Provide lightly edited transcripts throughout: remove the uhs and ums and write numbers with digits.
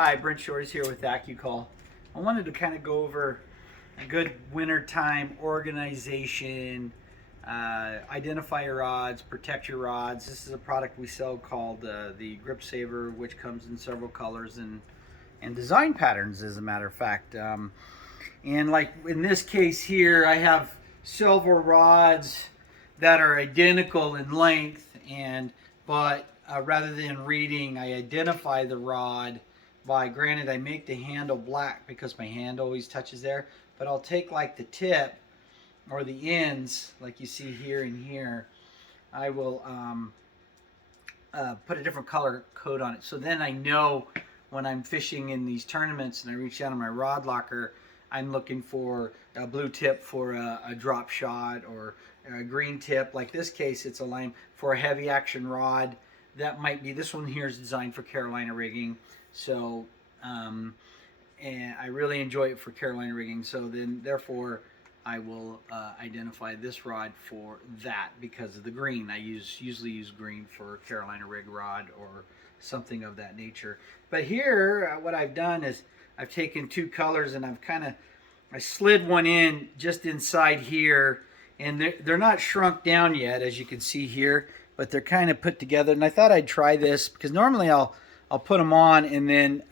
Hi, Brent here with Accu Cull. I wanted to kind of go over a good wintertime organization, identify your rods, protect your rods. This is a product we sell called the Grip Saver, which comes in several colors and design patterns, as a matter of fact. And like in this case here, I have several rods that are identical in length, but rather than reading, I identify the rod by, granted, I make the handle black because my hand always touches there, but I'll take like the tip or the ends, like you see here and here. I will put a different color code on it, so then I know when I'm fishing in these tournaments and I reach down in my rod locker, I'm looking for a blue tip for a drop shot, or a green tip. Like this case, it's a lime for a heavy action rod. That might be, this one here is designed for Carolina rigging. So, and I really enjoy it for Carolina rigging. So then, therefore, I will identify this rod for that because of the green. I usually use green for Carolina rig rod or something of that nature. But here, what I've done is I've taken two colors and I slid one in just inside here, and they're not shrunk down yet, as you can see here, but they're kind of put together. And I thought I'd try this because normally I'll put them on and then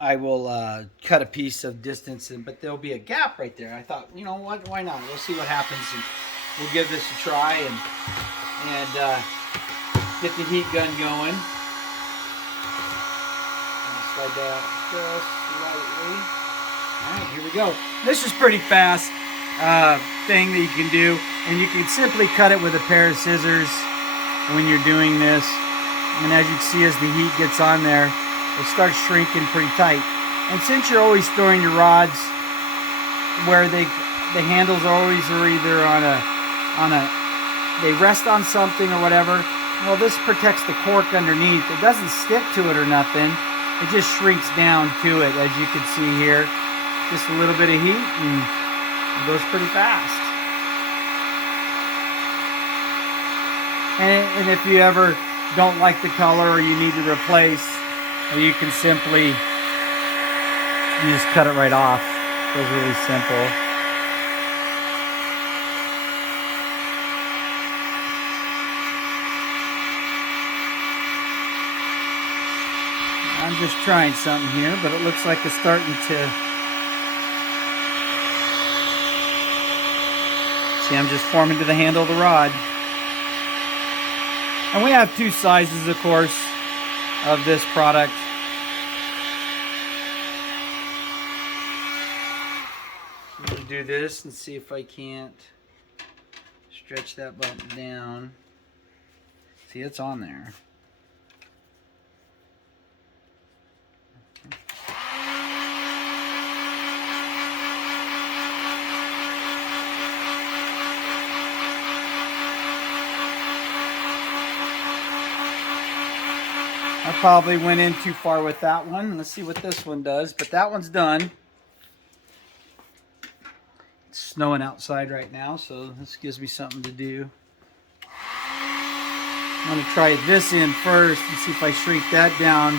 I will cut a piece of distance, but there'll be a gap right there. I thought, you know what, why not? We'll see what happens, and we'll give this a try and get the heat gun going. Slide that out just slightly. All right, here we go. This is pretty fast thing that you can do, and you can simply cut it with a pair of scissors when you're doing this. And as you can see, as the heat gets on there, it starts shrinking pretty tight. And since you're always storing your rods where the handles always are either they rest on something or whatever, well, this protects the cork underneath. It doesn't stick to it or nothing. It just shrinks down to it, as you can see here. Just a little bit of heat and it goes pretty fast. And if you ever don't like the color or you need to replace, you can simply just cut it right off. It goes really simple. I'm just trying something here, but it looks like it's starting to... See, I'm just forming to the handle of the rod. And we have two sizes, of course, of this product. I'm going to do this and see if I can't stretch that button down. See, it's on there. I probably went in too far with that one. Let's see what this one does. But that one's done. It's snowing outside right now, so this gives me something to do. I'm going to try this in first and see if I shrink that down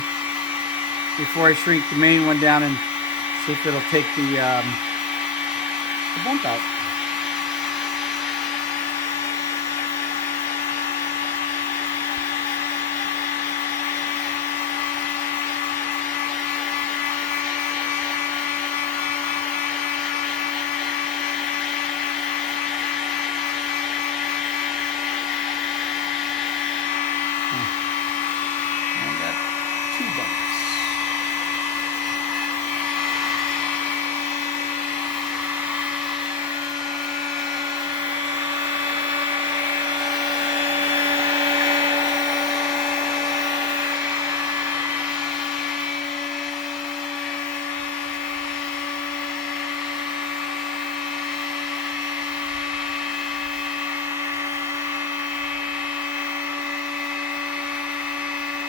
before I shrink the main one down, and see if it'll take the bump out. I got two bumps.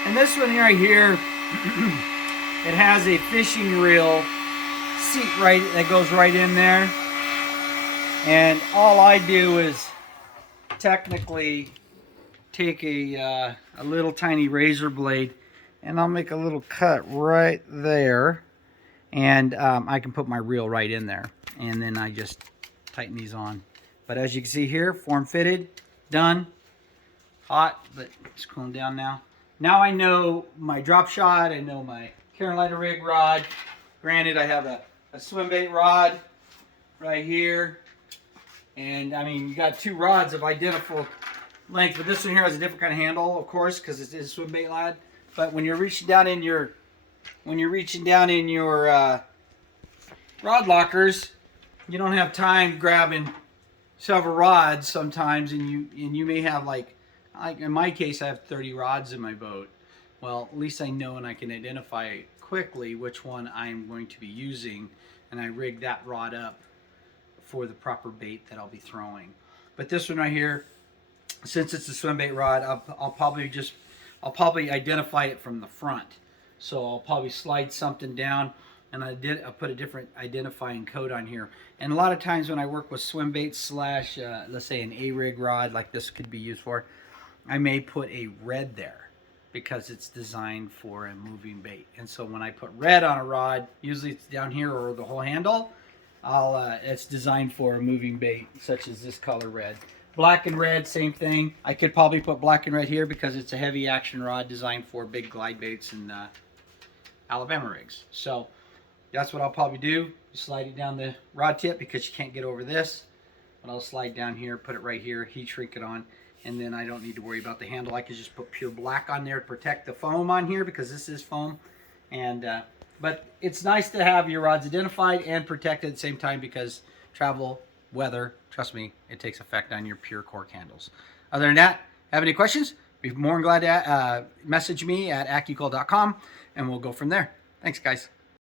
And this one right here, it has a fishing reel seat right that goes right in there. And all I do is technically take a little tiny razor blade and I'll make a little cut right there, and I can put my reel right in there, and then I just tighten these on. But as you can see here, form fitted, done. Hot, but it's cooling down now. Now I know my drop shot, I know my Carolina rig rod. Granted, I have a swim bait rod right here. And I mean, you got two rods of identical length, but this one here has a different kind of handle, of course, because it is a swim bait rod. But when you're reaching down in your rod lockers, you don't have time grabbing several rods sometimes, and you may have like in my case I have 30 rods in my boat. Well, at least I know and I can identify quickly which one I'm going to be using, and I rig that rod up for the proper bait that I'll be throwing. But this one right here, since it's a swim bait rod, I'll probably identify it from the front. So I'll probably slide something down, and I put a different identifying code on here. And a lot of times when I work with swim baits slash let's say an A-rig rod like this could be used for, I may put a red there because it's designed for a moving bait. And so when I put red on a rod, usually it's down here or the whole handle, it's designed for a moving bait such as this color red. Black and red, same thing. I could probably put black and red here because it's a heavy action rod designed for big glide baits and Alabama rigs. So that's what I'll probably do. Slide it down the rod tip because you can't get over this. But I'll slide down here, put it right here, heat shrink it on, and then I don't need to worry about the handle. I could just put pure black on there to protect the foam on here because this is foam. And but it's nice to have your rods identified and protected at the same time because travel, weather, trust me, it takes effect on your pure cork handles. Other than that, have any questions? Be more than glad to message me at accucull.com, and we'll go from there. Thanks, guys.